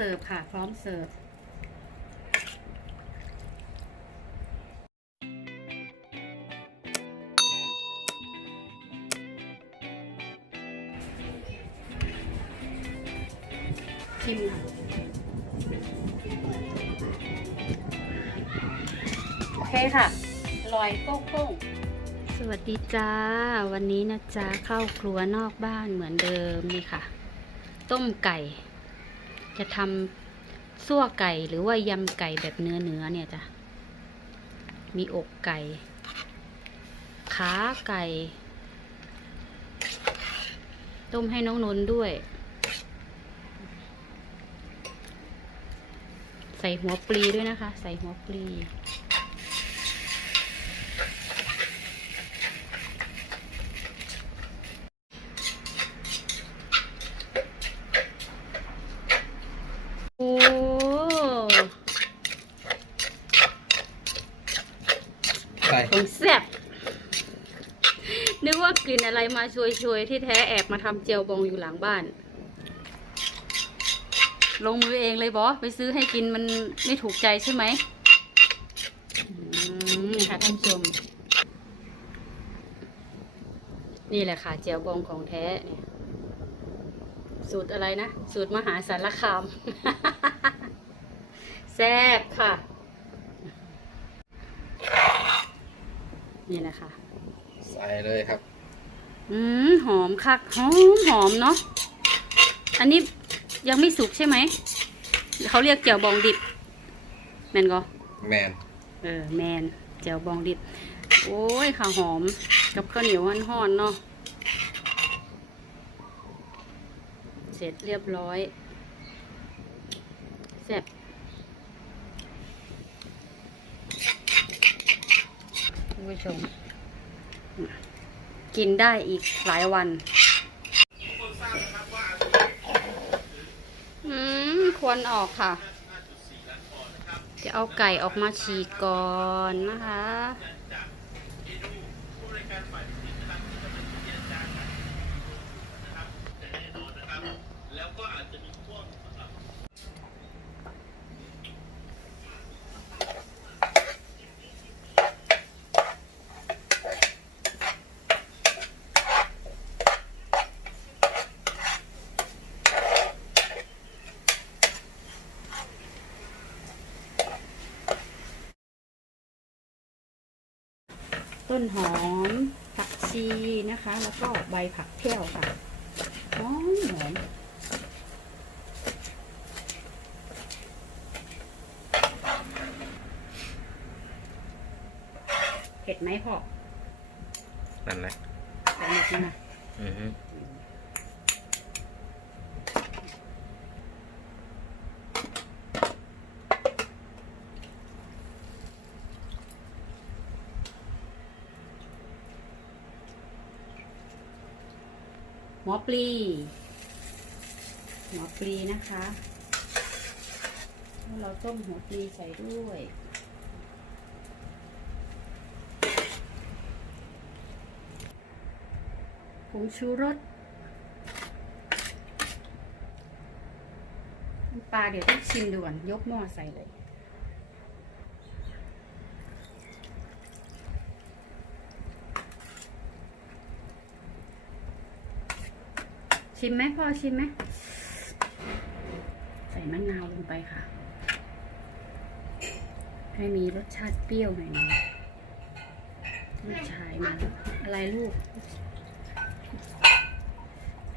สิร์ฟค่ะ พร้อมเสิร์ฟชิมค่ะโอเคค่ะลอยโก้งก้งสวัสดีจ้า วันนี้นะจ๊ะเข้าครัวนอกบ้านเหมือนเดิมนี่ค่ะ ต้มไก่ จะทำซั่วไก่หรือว่ายำไก่แบบเนื้อเนื้อๆเนี่ยจ้ะ มีอกไก่ ขาไก่ ต้มให้น้องนนท์ด้วย ใส่หัวปลีด้วยนะคะ ใส่หัวปลี โอ้ ใส่ ของแซ่บนึกว่ากลิ่น อะไรมาช่วยๆ ที่แท้แอบมาทำเจียวบองอยู่หลังบ้าน ลงมือเองเลยบอไปซื้อให้กินมันไม่ถูกใจใช่ไหมนี่ค่ะท่านผู้ชม นี่แหละค่ะเจียวบองของแท้ สูตรอะไรนะ สูตรมหาสารคาม แซ่บค่ะ นี่แหละค่ะ ใส่เลยครับ อืมหอมคักหอมหอมเนาะ อันนี้ยังไม่สุกใช่ไหม เขาเรียกเจียวบองดิบ แมนก็แมนเออแมนเจียวบองดิบ โอ้ยค่ะหอมกับข้าวเหนียวห่อนๆเนาะ เสร็จเรียบร้อยแซ่บคุณผู้ชม กินได้อีกหลายวัน อืม ควรออกค่ะ จะเอาไก่ออกมาฉีกก่อนนะคะ นหอม ผักชีนะคะ แล้วก็ใบผักแพร่วค่ะหอมหอมเผ็ดไหมพ่อนั่นแหละใส่หมดนี่นะอือฮึ หัวปลี หัวปลีนะคะแล้วเราต้มหัวปลีใส่ด้วย ผงชูรสปลาเดี๋ยวต้องชิมดูก่อนยกหม้อใส่เลย ชิมไหมพ่อชิมไหมใส่มะนาวลงไปค่ะ ให้มีรสชาติเปรี้ยวหน่อยนึงลูกชายมาอะไรลูก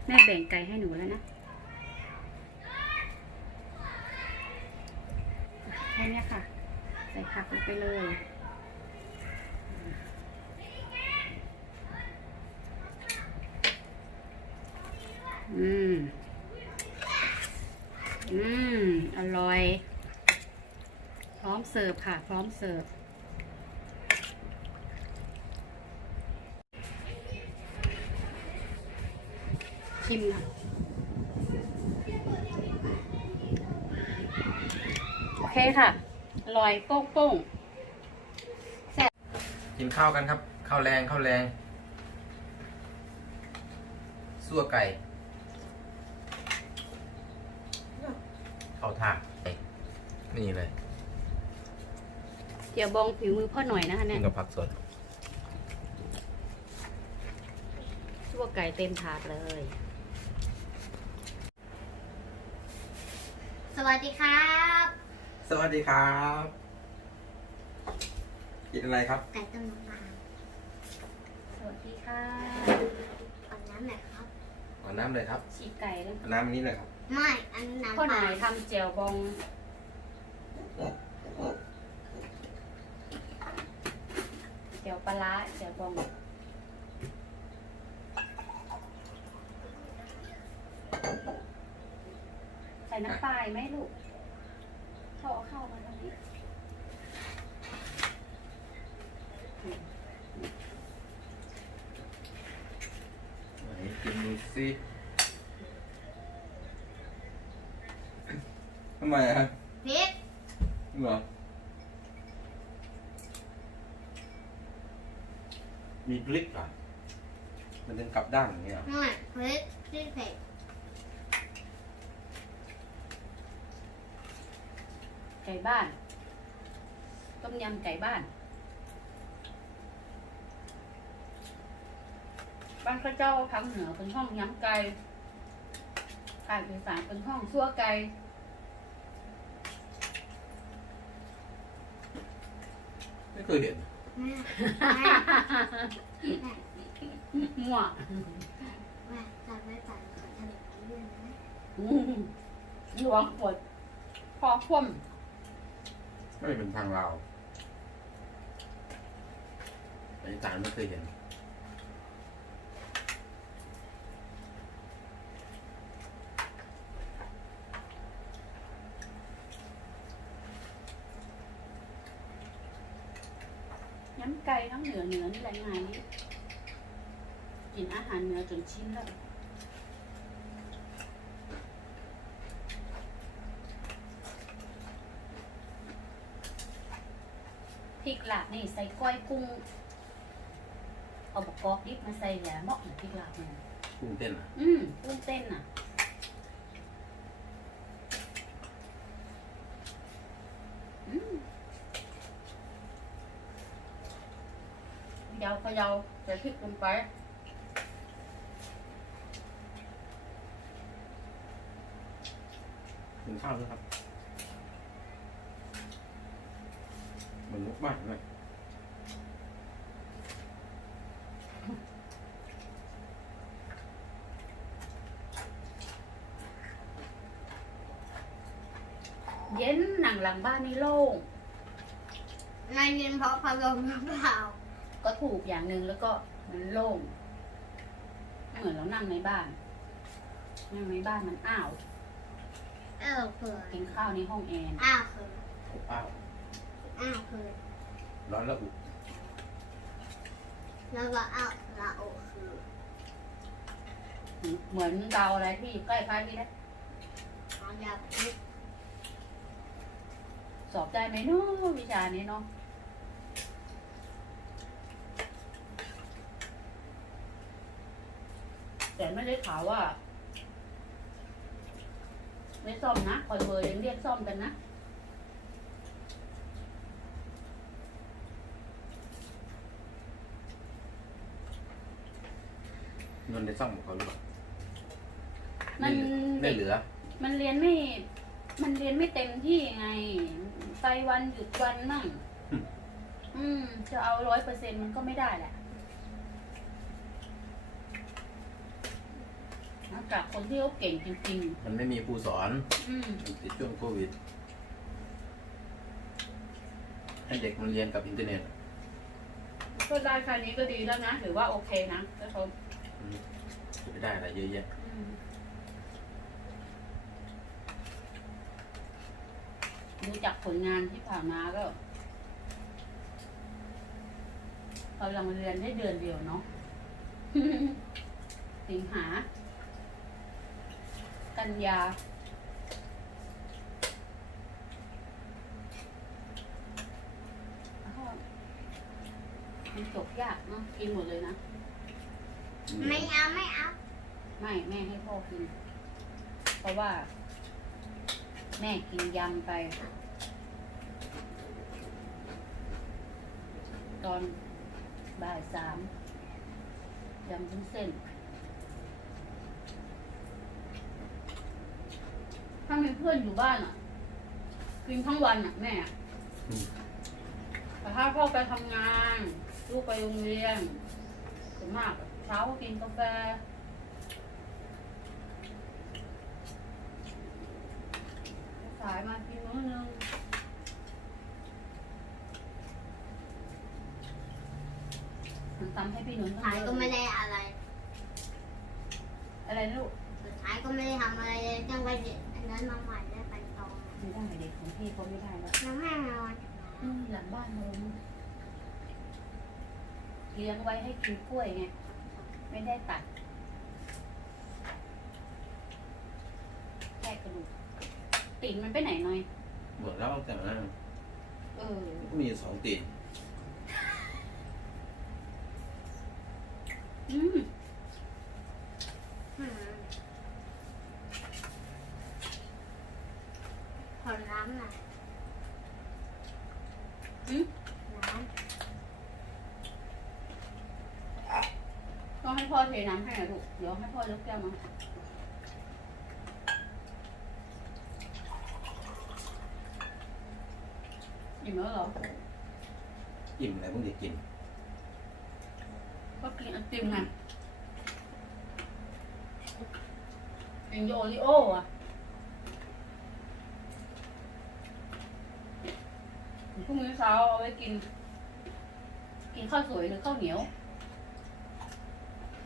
แม่แบ่งไก่ให้หนูแล้วนะแค่นี้ค่ะ ใส่ผักลงไปเลย อืม อืม อร่อย พร้อมเสิร์ฟค่ะ พร้อมเสิร์ฟ ชิมค่ะ โอเคค่ะ อร่อยโป้งโป้งกินข้าวกันครับ ข้าวแรงข้าวแรงซั่วไก่ อ เข้าท่า นี่เลยเดี๋ยวบองผิวมือพ่อหน่อยนะคะกิเนี่ยนกับผักสดชั่วไก่เต็มถาดเลย สวัสดีครับ สวัสดีครับ กินอะไรครับ ไก่ต้มน้ำปลาสวัสดีค่ะเอาน้ำหน่อยครับ เอาน้ำเลยครับชีไก่แล้วเอาน้ำอันนี้เลยครับ ไม่ อันน้ำพ่อหปน่ลาอยทำเจียวบอง เจียวปลาร้าเจียวบองใส่น้ำปลาไหมลูกเขาเอาเข้ามาแล้วนี่ไหนกินดูสิทำไมอะ พริก เหรอ มีพริกเหรอะมันเป็นกลับด้านอย่างเงี้ยเหรอไม่พริกพริกเผ็ดไก่บ้าน ต้มยำไก่บ้าน บ้านพระเจ้าทางเหนือเป็นห้องยำไก่ภาคอีสานเป็นห้องซั่วไก่ไม่เคยเห็นแม่แมั่วหลวงปวดพอคว่ไม่เป็นทางเราวแต่อีสานไม่เคยเห็นำยำไก่ทั้งเหนือเหนือนี่แหละไงกินอาหารเหนือจนชินแล้วพริกหลาบนี่ใส่ก้อยกุ้ง เอาบกกอกดิบมาใส่แหละเหมาะเหมือนพริกหลาบเนี่ยกุ้งเต้นอะ อืมกุ้งเต้นอะ อืม ยาวก็ยาวใส่พริกลงไปกินข้าวด้วยครับมันลุกมากเลยเย็นหนังหลังบ้านนี่โล่ง นายยินเพราะพัดลมหรือเปล่า ก็ถูกอย่างหนึ่งแล้วก็มันโล่งเหมือนเรานั่งในบ้าน นั่งในบ้านมันอ้าวอ้าวคือกินข้าวในห้องแอร์อ้าวคืออบอ้าวอ้าวคือร้อนแล้วอุแล้วก็อ้าวละโอคือเหมือนดาวอะไรที่ใกล้ๆที่นะเอายาพริกสอบได้ไหมเนาะวิชานี้เนาะแต่ ไม่ได้ข่าวว่า ไม่ซ่อมนะคอยเบอร์ยังเรียกซ่อมกันนะเงินได้ซ่อมของเขาหรือเปล่ามัน ไม่เหลือ มันเรียนไม่ มันเรียนไม่เต็มที่ไง ไปวันหยุดวันมั่งอืมอืม จะเอาร้อยเปอร์เซ็นมันก็ไม่ได้แหละ นอกจากคนที่เขาเก่งจริงมันไม่มีครูสอนๆ อืมมันติดช่วงโควิด ให้เด็กมันเรียนกับอินเทอร์เน็ต ก็ได้แค่นี้ก็ดีแล้วนะ ถือว่าโอเคนะก็เขาอืมจะไปได้อะไรเยอะแยะอืมดูจากผลงานที่ผ่านมาก็เราลังเรียนได้เดือนเดียวเนาะ สิงหา กันยาอ้าวมันจบยากเนาะกินหมดเลยนะ ไม่เอา ไม่เอา ไม่แม่ให้พ่อกิน เพราะว่า แม่กินยำไป ตอนบ่ายสามยำวุ้นเส้น ถ้ามีเพื่อนอยู่บ้านอะ กินทั้งวันอะแม่อะอืม แต่ถ้าพ่อไปทำงาน ลูกไปโรงเรียนส่วนมาก เช้าก็กินกาแฟสายมากินมื้อนึงมันทำให้พี่หนุนสุดท้ายก็ไม่ได้อะไรอะไรนะลูก สุดท้ายก็ไม่ได้ทำอะไรเลยต้องไปเด็ดอันนั้นมาใหม่ได้ไปตอง ไม่ได้ เด็กของพี่เขาไม่ได้แล้วน้ำแม่นอนอืมหลังบ้านเราเลี้ยงไว้ให้กินกล้วยไง ไม่ได้ตัดแค่กระดูกติ่งมันไปไหนหน่อย หมดแล้วตั้งแต่นั้นเออ ก็มีสองตีน อืม อืมขอน้ำหน่อย อืม น้ ต้องให้พ่อ เทน้ำให้นะลูก เดี๋ยวให้พ่อยกแก้วมาอิ่มแล้วเหรอ อิ่มอะไรพวกเด็กกิน ก็กินไอติมไงกินโยริโออะพรุ่งนี้เช้าเอาไว้กิน กินข้าวสวยหรือข้าวเหนียว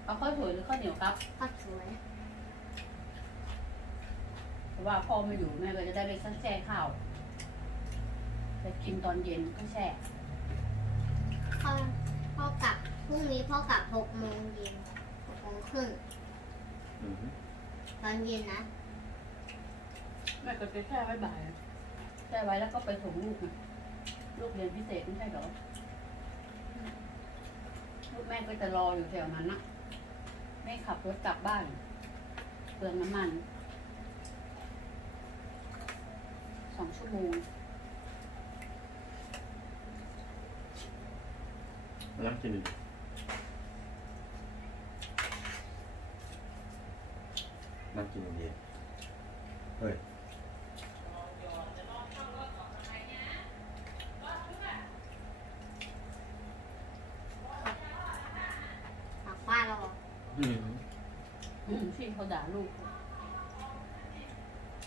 เอาข้าวสวยหรือข้าวเหนียวครับำข้าวสวยเพราะว่าพ่อไม่อยู่แม่ก็จะได้ไปซักแช่ข้าวไปกินตอนเย็นก็แช่พ่อพ่อกลับพรุ่งนี้พ่อกลับหกโมงเย็นหกโมงครึ่งอืมตอนเย็นนะแม่ก็จะแช่ไว้บ่ายแช่ไว้แล้วก็ไปส่งลูกนะลูกเรียนพิเศษไม่ใช่เหรอลูกแม่ก็จะรออยู่แถวนั้นนะ ไม่ขับรถกลับบ้าน เปลืองน้ำมันสองชั่วโมงน้ำกินดิน้ำกินอย่างเดียวเฮ้ย ฝากบ้านเราบ อืมอืมที่เขาด่าลูก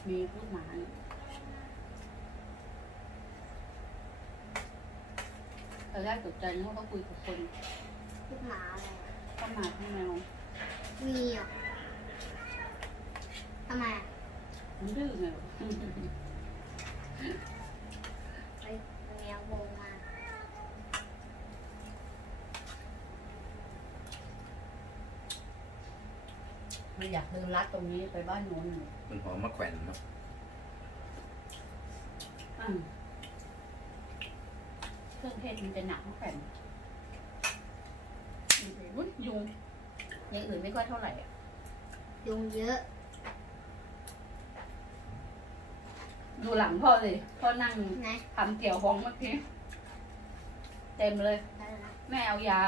มีพูดหมาเนี่ยตอนแรกตกใจนึกว่าเขาคุยกับคนลูกหมาอะไรอะเข้ามาที่แมวมีเหรอทำไมอะมันดื้อไงวะ ไปแมววงมา มันอยากเดินลัดตรงนี้ไปบ้านโน้นอยู่มันหอมมะแขวนเนาะอืมเครื่องเทศมันจะหนักมากแผ่นอุ๊ยยุงอย่างอื่นไม่ค่อยเท่าไหร่อะยุงเยอะ ดูหลังพ่อเลยพ่อนั่งไหนทำเกี่ยวบองเมื่อกี้เต็มเลยไปแล้วนะแม่เอายา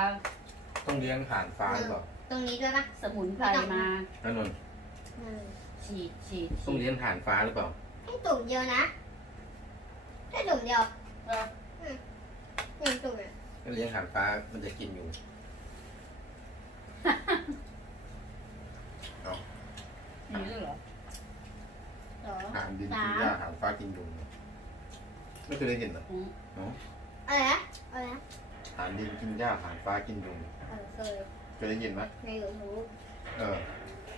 ต้องเลี้ยงห่านฟ้าหรือเปล่า ตรงนี้ด้วยปะสมุนไพรมานั่นนนท์หนึ่งฉีดฉีดต้องเลี้ยงห่านฟ้าหรือเปล่า ให้ตุ่มเดียวนะแค่ตุ่มเดียวเออหนึ่งตุ่มอะถ้าเลี้ยงห่านฟ้ามันจะกินอยู่ มีด้วยเหรอสองห่านดินสากินมหญ้าห่านฟ้ากินยุงไม่เคยได้เห็นเหรออืมอะไรนะอะไรนะห่านดินกินหญ้าห่านฟ้ากินยุง เออเคย เคยได้ยินไหมในยูทูบเออ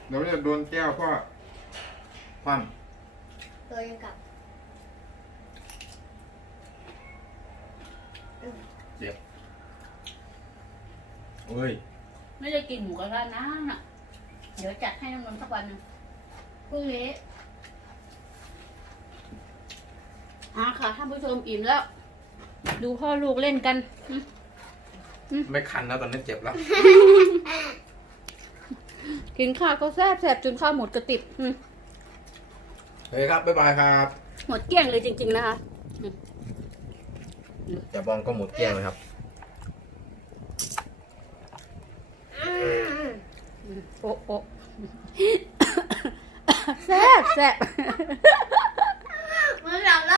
เดี๋ยวเนี่ยโดนแก้วก็คว่เคยกับำเจ็บเอ้ยไม่ได้กินหมูกระทะนะน่ะ เดี๋ยวจัดให้น้ำนนท์สักวันหนึงพรุ่งนี้อะค่ะท่านผู้ชมอิ่มแล้ว ดูพ่อลูกเล่นกันอืม ไม่คันแล้วตอนนี้เจ็บแล้ว กินข้าวก็แซ่บแซบจนข้าวหมดกระติบเฮ้ยครับ บ๊ายบายครับ หมดเกลี้ยงเลยจริง ๆ นะคะ อย่าองก็หมดเกลี้ยงเลยครับ โอ๊โอะ แซ่บแซ่บ